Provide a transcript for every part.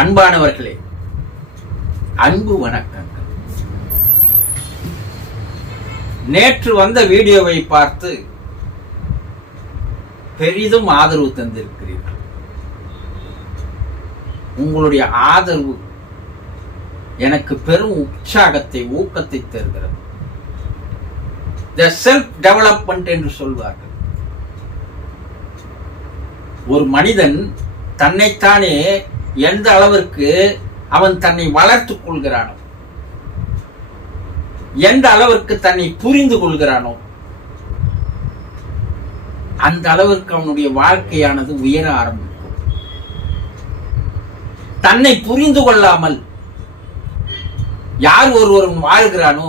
அன்பானவர்களே, அன்பு வணக்கங்கள். நேற்று வந்த வீடியோவை பார்த்து பெரிதும் ஆதரவு தந்திருக்கிறீர்கள். உங்களுடைய ஆதரவு எனக்கு பெரும் உற்சாகத்தை, ஊக்கத்தை தருகிறது. செல்ஃப் டெவலப்மெண்ட் என்று சொல்வார்கள். ஒரு மனிதன் தன்னைத்தானே எந்த அளவிற்கு அவன் தன்னை வளர்த்துக் கொள்கிறானோ, எந்த அளவிற்கு தன்னை புரிந்து கொள்கிறானோ, அந்த அளவிற்கு அவனுடைய வாழ்க்கையானது உயர ஆரம்பிக்கும். தன்னை புரிந்து கொள்ளாமல் யார் ஒருவன் வாழ்கிறானோ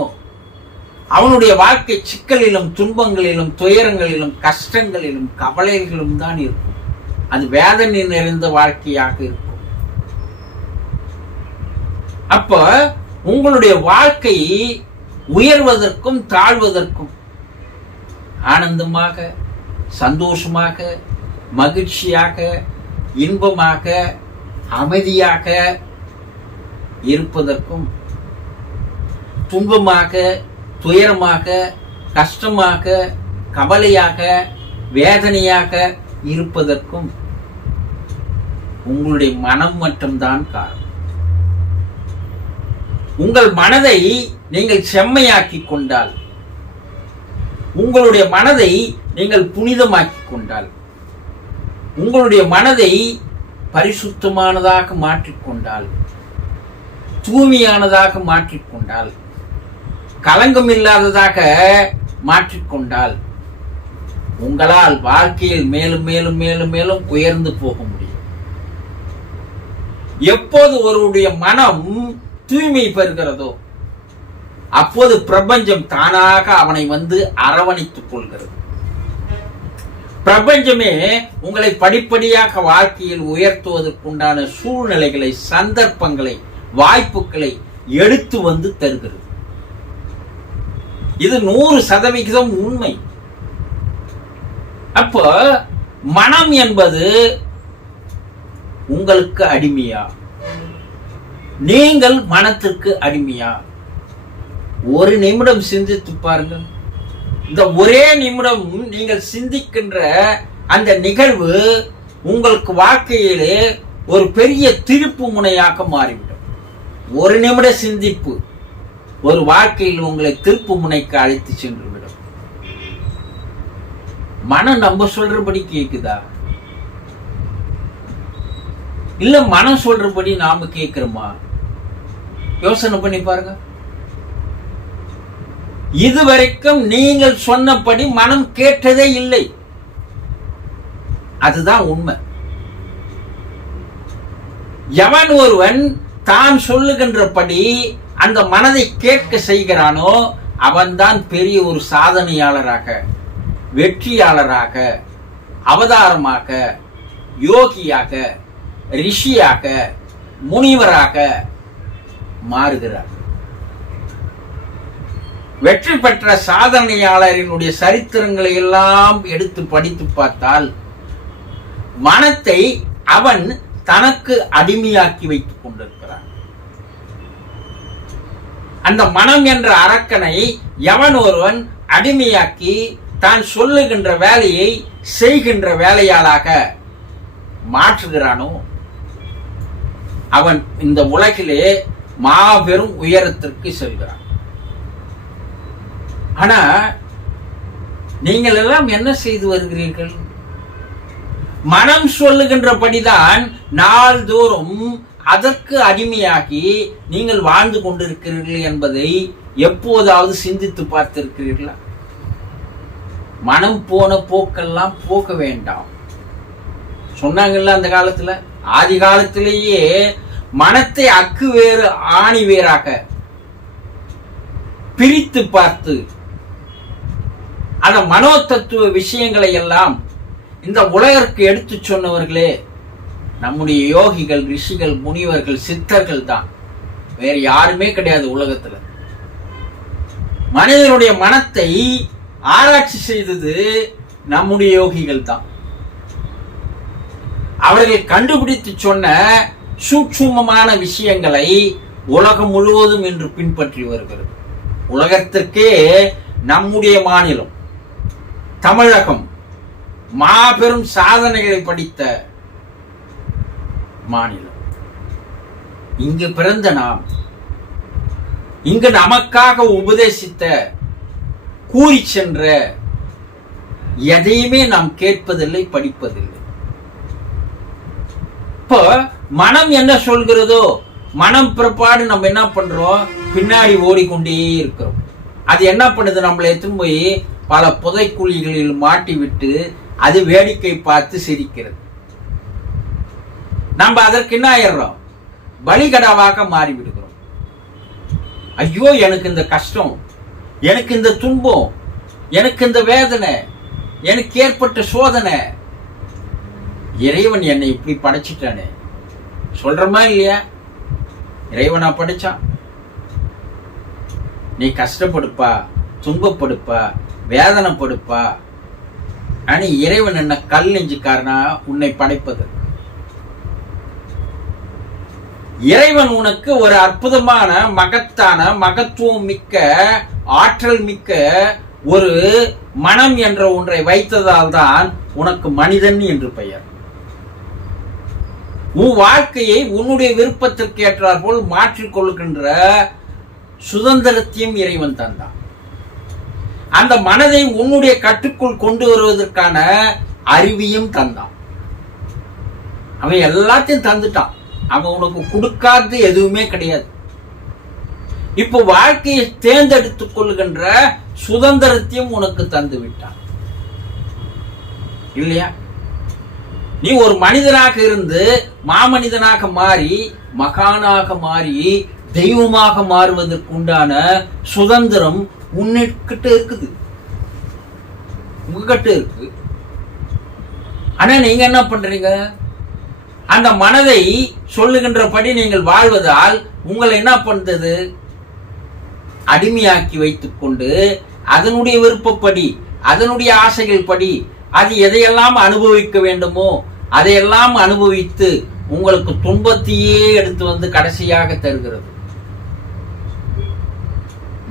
அவனுடைய வாழ்க்கை சிக்கலிலும், துன்பங்களிலும், துயரங்களிலும், கஷ்டங்களிலும், கவலைகளிலும் தான் இருக்கும். அது வேதனை நிறைந்த வாழ்க்கையாக இருக்கும். அப்ப உங்களுடைய வாழ்க்கை உயர்வதற்கும் தாழ்வதற்கும், ஆனந்தமாக, சந்தோஷமாக, மகிழ்ச்சியாக, இன்பமாக, அமைதியாக இருப்பதற்கும், துன்பமாக, துயரமாக, கஷ்டமாக, கவலையாக, வேதனையாக இருப்பதற்கும் உங்களுடைய மனம் மட்டும்தான் காரணம். உங்கள் மனதை நீங்கள் செம்மையாக்கிக் கொண்டால், உங்களுடைய மனதை நீங்கள் புனிதமாக்கிக் கொண்டால், உங்களுடைய மனதை பரிசுத்தமானதாக மாற்றிக்கொண்டால், தூய்மையானதாக மாற்றிக்கொண்டால், களங்கம் இல்லாததாக மாற்றிக்கொண்டால், உங்களால் வாழ்க்கையில் மேலும் மேலும் மேலும் மேலும் உயர்ந்து போக முடியும். எப்போது ஒருவருடைய மனம் தூய்மை பெறுகிறதோ அப்போது பிரபஞ்சம் தானாக அவனை வந்து அரவணைத்துக் கொள்கிறது. பிரபஞ்சமே உங்களை படிப்படியாக வாழ்க்கையில் உயர்த்துவதற்குண்டான சூழ்நிலைகளை, சந்தர்ப்பங்களை, வாய்ப்புகளை எடுத்து வந்து தருகிறது. இது 100% உண்மை. அப்போ மனம் என்பது உங்களுக்கு அடிமையா? நீங்கள் மனத்திற்கு அடிமையா? ஒரு நிமிடம் சிந்தித்து பாருங்கள். இந்த ஒரே நிமிடம் நீங்கள் சிந்திக்கின்ற அந்த நிகழ்வு உங்களுக்கு வாழ்க்கையிலே ஒரு பெரிய திருப்பு முனையாக மாறிவிடும். ஒரு நிமிட சிந்திப்பு ஒரு வாழ்க்கையில் உங்களை திருப்பு முனைக்கு அழைத்து சென்று விடும். மனம் நம்ம சொல்றபடி கேக்குதா? இல்ல மனம் சொல்றபடி நாம கேட்கிறோமா? யோசனை பண்ணி பாருங்க. இதுவரைக்கும் நீங்கள் சொன்னபடி மனம் கேட்டதே இல்லை. அதுதான் உண்மை. எவன் ஒருவன் தான் சொல்லுகின்றபடி அந்த மனதை கேட்க செய்கிறானோ அவன்தான் பெரிய ஒரு சாதனையாளராக, வெற்றியாளராக, அவதாரமாக, யோகியாக, ரிஷியாக, முனிவராக மாறுகிறார். வெற்றி பெற்ற சாதனையாளரினுடைய சரித்திரங்களை எல்லாம் எடுத்து படித்து பார்த்தால் மனத்தை அவன் தனக்கு அடிமையாக்கி வைத்துக் கொண்டிருக்கிறான். அந்த மனம் என்ற அரக்கனை எவன் ஒருவன் அடிமையாக்கி தான் சொல்லுகின்ற வேலையை செய்கின்ற வேலையாளாக மாற்றுகிறானோ அவன் இந்த உலகிலே மாபெரும் உயரத்திற்கு செல்கிறான். ஆனா நீங்கள் எல்லாம் என்ன செய்து வருகிறீர்கள்? மனம் சொல்லுகின்றபடிதான் நாள்தோறும் அதற்கு அடிமையாகி நீங்கள் வாழ்ந்து கொண்டிருக்கிறீர்கள் என்பதை எப்போதாவது சிந்தித்து பார்த்திருக்கிறீர்களா? மனம் போன போக்கெல்லாம் போக வேண்டாம் சொன்னாங்கல்ல அந்த காலத்துல. ஆதி காலத்திலேயே மனத்தை அக்கு வேறு ஆணி வேறாக பிரித்து பார்த்து அந்த மனோ தத்துவ விஷயங்களை எல்லாம் இந்த உலகிற்கு எடுத்து சொன்னவர்களே நம்முடைய யோகிகள், ரிஷிகள், முனிவர்கள், சித்தர்கள் தான். வேற யாருமே கிடையாது உலகத்துல. மனிதனுடைய மனத்தை ஆராய்ச்சி செய்தது நம்முடைய யோகிகள் தான். அவர்கள் கண்டுபிடித்து சொன்ன சூட்சுமமான விஷயங்களை உலகம் முழுவதும் இன்று பின்பற்றி வருகிறது. உலகத்திற்கே நம்முடைய மாநிலம் தமிழகம் மாபெரும் சாதனைகளை படித்த மாநிலம். இங்கு பிறந்த நாம், இங்கு நமக்காக உபதேசித்த, கூறி சென்ற எதையுமே நாம் கேட்பதில்லை, படிப்பதில்லை. இப்போ மனம் என்ன சொல்கிறதோ, மனம் பிற்பாடு நம்ம என்ன பண்றோம், பின்னாடி ஓடிக்கொண்டே இருக்கிறோம். அது என்ன பண்ணுது, நம்மளை எடுத்துன்னு போய் பல புதைக்குழிகளில் மாட்டி விட்டு அது வேடிக்கை பார்த்து சிரிக்கிறது. நம்ம அதற்கு என்ன ஆயிடுறோம், பலிகடாவாக மாறி விடுகிறோம். ஐயோ எனக்கு இந்த கஷ்டம், எனக்கு இந்த துன்பம், எனக்கு இந்த வேதனை, எனக்கு ஏற்பட்ட சோதனை, இறைவன் என்னை இப்படி படைச்சிட்டானே சொல்றமா இல்லையா? இறைவனா படைச்சான். நீ கஷ்டப்படுப்பா, துன்பப்படுப்பா, வேதனைப்படுப்பா. ஆனா இறைவன் என்ன கல் நெஞ்சுக்காரனா உன்னை படைப்பதற்கு? இறைவன் உனக்கு ஒரு அற்புதமான, மகத்தான, மகத்துவம் மிக்க, ஆற்றல் மிக்க ஒரு மனம் என்ற ஒன்றை வைத்ததால் தான் உனக்கு மனிதன் என்று பெயர். உன் வாழ்க்கையை உன்னுடைய விருப்பத்திற்கு ஏற்றார் போல் மாற்றிக்கொள்கின்ற சுதந்திரத்தையும் இறைவன் தந்தான். அந்த மனதை உன்னுடைய கட்டுக்குள் கொண்டு வருவதற்கான அறிவியும் தந்தான். அவன் எல்லாத்தையும் தந்துட்டான். அவன் உனக்கு கொடுக்காது எதுவுமே கிடையாது. இப்போ வாழ்க்கையை தேர்ந்தெடுத்துக் கொள்கின்ற சுதந்திரத்தையும் உனக்கு தந்து விட்டான் இல்லையா? நீ ஒரு மனிதனாக இருந்து மாமனிதனாக மாறி, மகானாக மாறி, தெய்வமாக மாறுவதற்கு உண்டான சுதந்திரம் உன்கிட்ட இருக்குது, உங்ககிட்ட இருக்கு. ஆனா நீங்க என்ன பண்றீங்க, அந்த மனதை சொல்லுகின்றபடி நீங்கள் வாழ்வதால் உங்களை என்ன பண்றது, அடிமையாக்கி வைத்துக் கொண்டு அதனுடைய விருப்பப்படி, அதனுடைய ஆசைகள் படி அது எதையெல்லாம் அனுபவிக்க வேண்டுமோ அதையெல்லாம் அனுபவித்து உங்களுக்கு துன்பத்தையே எடுத்து வந்து கடைசியாக தருகிறது.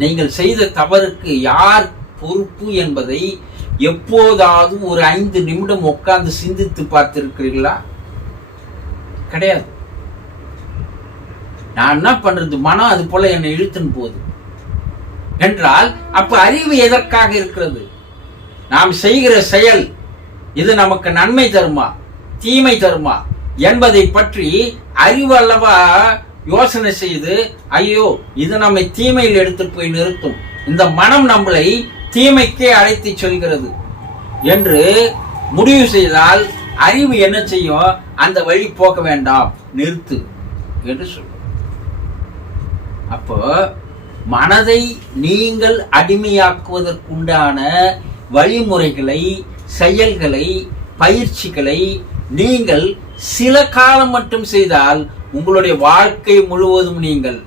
நீங்கள் செய்த தவறுக்கு யார் பொறுப்பு என்பதை எப்போதாவது ஒரு 5 நிமிடம் உட்கார்ந்து சிந்தித்து பார்த்திருக்கிறீர்களா? கிடையாது. நான் என்ன பண்றது, மனம் அது போல என்னை இழுத்துன்னு போகுது என்றால் அப்ப அறிவு எதற்காக இருக்கிறது? நாம் செய்கிற செயல் இது நமக்கு நன்மை தருமா, தீமை தருமா என்பதை பற்றி அறிவு அல்லவா யோசனை செய்து, ஐயோ இது நம்மை தீமையில் எடுத்து போய் நிறுத்தும், இந்த மனம் நம்மளை தீமைக்கே அழைத்து செல்கிறது என்று முடிவு செய்தால் அறிவு என்ன செய்யும், அந்த வழி போக வேண்டாம், நிறுத்து என்று சொல்லும். அப்போ மனதை நீங்கள் அடிமையாக்குவதற்குண்டான வழிமுறைகளை, செயல்களை, பயிற்சிகளை நீங்கள் சில காலம் மட்டும் செய்தால் உங்களுடைய வாழ்க்கை முழுவதும் நீங்கள்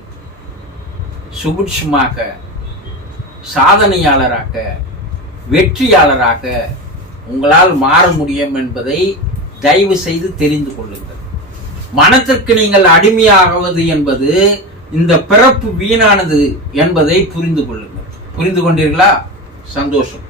சுபிட்சமாக, சாதனையாளராக, வெற்றியாளராக உங்களால் மாற முடியும் என்பதை தயவு செய்து தெரிந்து கொள்ளுங்கள். மனத்திற்கு நீங்கள் அடிமையாகுவது என்பது இந்த பிறப்பு வீணானது என்பதை புரிந்து கொள்ளுங்கள். புரிந்து கொண்டீர்களா? சந்தோஷம்.